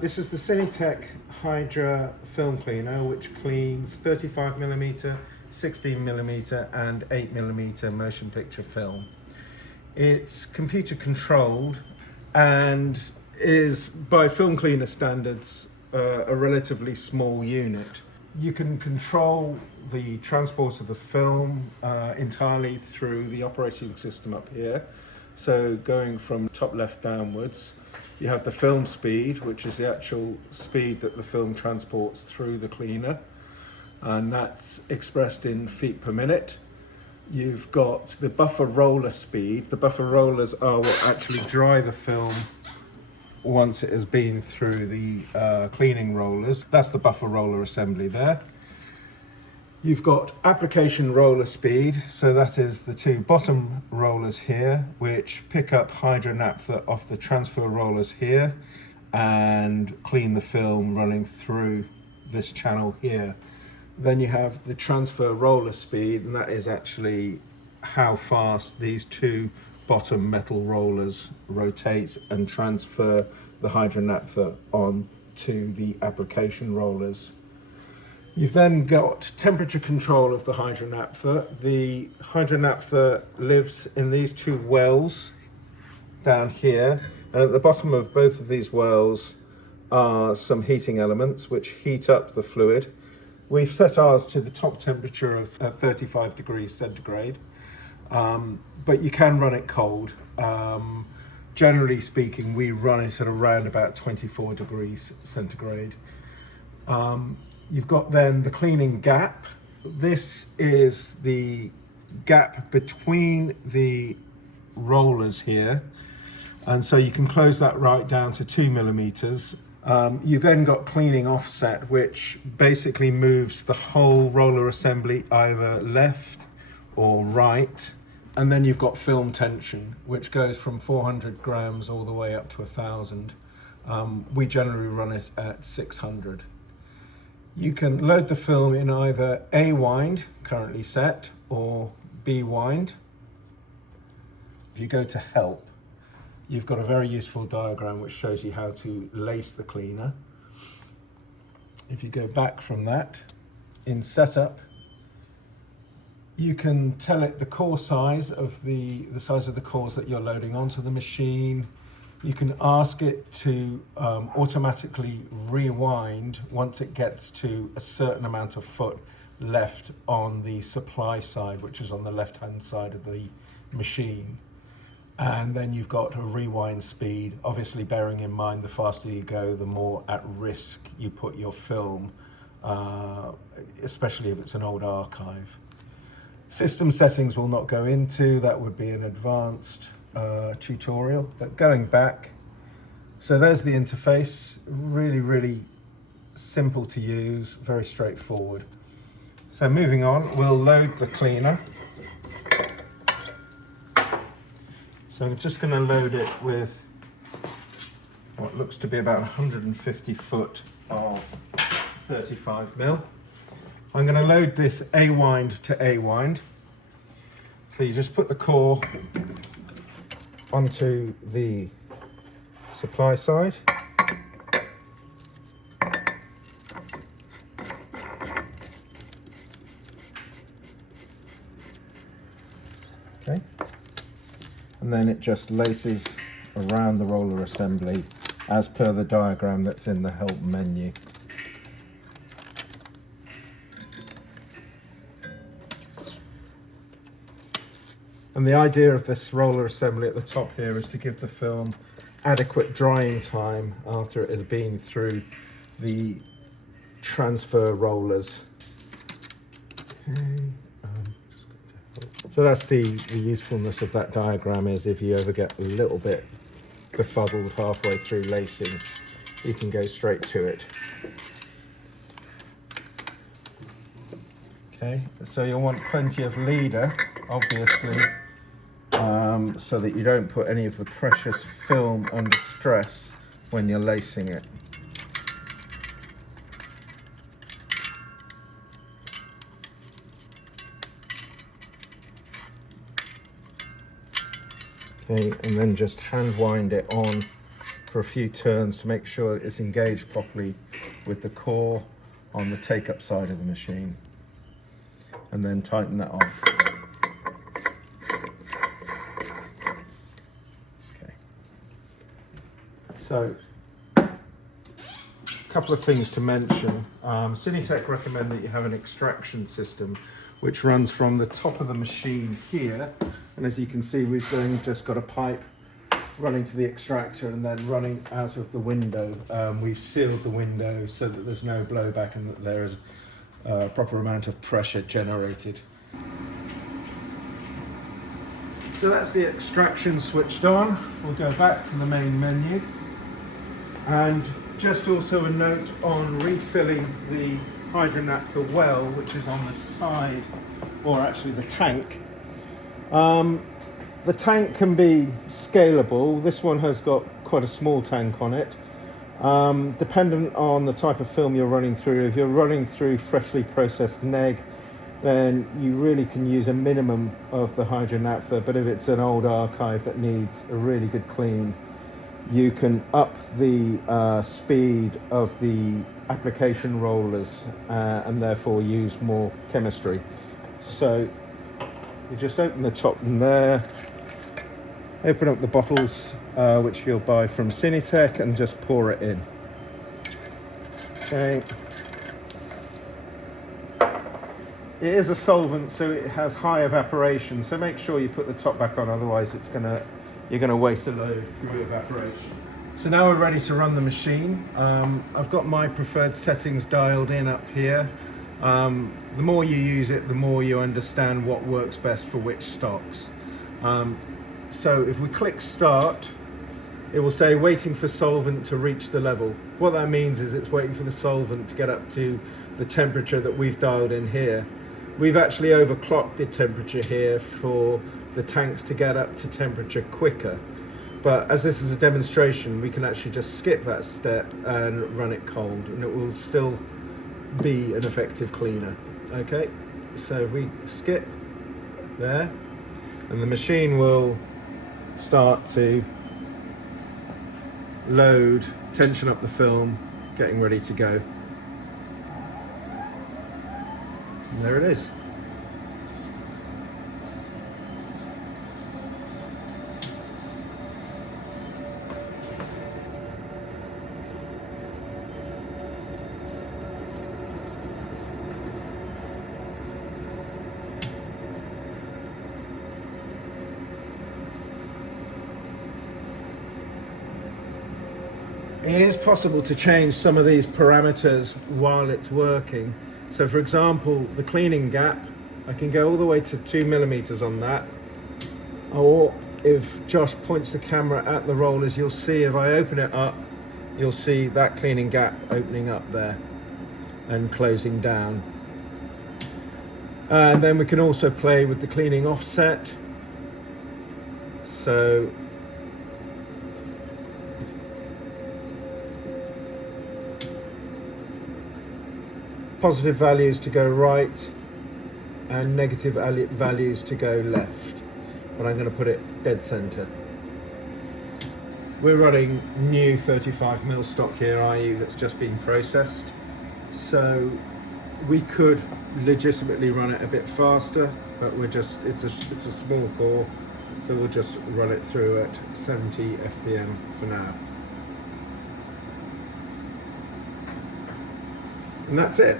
This is the Cinetech Hydra film cleaner, which cleans 35mm, 16mm and 8mm motion picture film. It's computer controlled and is, by film cleaner standards, a relatively small unit. You can control the transport of the film entirely through the operating system up here. So going from top left downwards, you have the film speed, which is the actual speed that the film transports through the cleaner, and that's expressed in feet per minute. You've got the buffer roller speed. The buffer rollers are what actually dry the film once it has been through the cleaning rollers. That's the buffer roller assembly there. You've got application roller speed, so that is the two bottom rollers here, which pick up Hydra naphtha off the transfer rollers here and clean the film running through this channel here. Then you have the transfer roller speed, and that is actually how fast these two bottom metal rollers rotate and transfer the Hydra naphtha on to the application rollers. You've then got temperature control of the Hydra naphtha. The Hydra naphtha lives in these two wells down here, and at the bottom of both of these wells are some heating elements which heat up the fluid. We've set ours to the top temperature of 35 degrees centigrade, but you can run it cold. Generally speaking, we run it at around about 24 degrees centigrade. You've got then the cleaning gap. This is the gap between the rollers here, and so you can close that right down to 2mm. You've then got cleaning offset, which basically moves the whole roller assembly either left or right. And then you've got film tension, which goes from 400 grams all the way up to 1,000. We generally run it at 600. You can load the film in either A wind, currently set, or B wind. If you go to help, you've got a very useful diagram which shows you how to lace the cleaner. If you go back from that, in setup, you can tell it the core size of the size of the cores that you're loading onto the machine. You can ask it to automatically rewind once it gets to a certain amount of foot left on the supply side, which is on the left-hand side of the machine. And then you've got a rewind speed, obviously bearing in mind the faster you go, the more at risk you put your film, especially if it's an old archive. System settings will not go into, that would be an advanced tutorial, but going back, so there's the interface, really simple to use, very straightforward. So moving on, we'll load the cleaner. So I'm just going to load it with what looks to be about 150 foot of 35mm. I'm going to load this A wind to A wind. So you just put the core onto the supply side. Okay. And then it just laces around the roller assembly as per the diagram that's in the help menu. And the idea of this roller assembly at the top here is to give the film adequate drying time after it has been through the transfer rollers. Okay. So that's the usefulness of that diagram, is if you ever get a little bit befuddled halfway through lacing, you can go straight to it. Okay, so you'll want plenty of leader, obviously, so that you don't put any of the precious film under stress when you're lacing it. Okay, and then just hand wind it on for a few turns to make sure it's engaged properly with the core on the take-up side of the machine, and then tighten that off. Okay. So, a couple of things to mention. Cinetech recommend that you have an extraction system which runs from the top of the machine here, and as you can see, we've then just got a pipe running to the extractor and then running out of the window. We've sealed the window so that there's no blowback and that there is a proper amount of pressure generated. So that's the extraction switched on. We'll go back to the main menu, and just also a note on refilling the Hydra naphtha well, which is on the side, or actually the tank. The tank can be scalable. This one has got quite a small tank on it. Dependent on the type of film you're running through, if you're running through freshly processed neg, then you really can use a minimum of the Hydra naphtha, but if it's an old archive that needs a really good clean, you can up the speed of the application rollers and therefore use more chemistry. So you just open the top in there, open up the bottles which you'll buy from Cinetech, and just pour it in. Okay. It is a solvent, so it has high evaporation, so make sure you put the top back on, otherwise you're gonna waste a load through evaporation. So now we're ready to run the machine. I've got my preferred settings dialed in up here. The more you use it, the more you understand what works best for which stocks. So if we click start, it will say waiting for solvent to reach the level. What that means is it's waiting for the solvent to get up to the temperature that we've dialed in here. We've actually overclocked the temperature here for the tanks to get up to temperature quicker. But as this is a demonstration, we can actually just skip that step and run it cold, and it will still be an effective cleaner. Okay, so if we skip there, and the machine will start to load, tension up the film, getting ready to go. And there it is. It is possible to change some of these parameters while it's working. So for example, the cleaning gap, I can go all the way to 2 millimeters on that. Or if Josh points the camera at the rollers, you'll see if I open it up, you'll see that cleaning gap opening up there and closing down. And then we can also play with the cleaning offset. So positive values to go right and negative values to go left, but I'm going to put it dead center. We're running new 35mm stock here, i.e. that's just been processed, so we could legitimately run it a bit faster, but it's a small core, so we'll just run it through at 70 FPM for now. And that's it.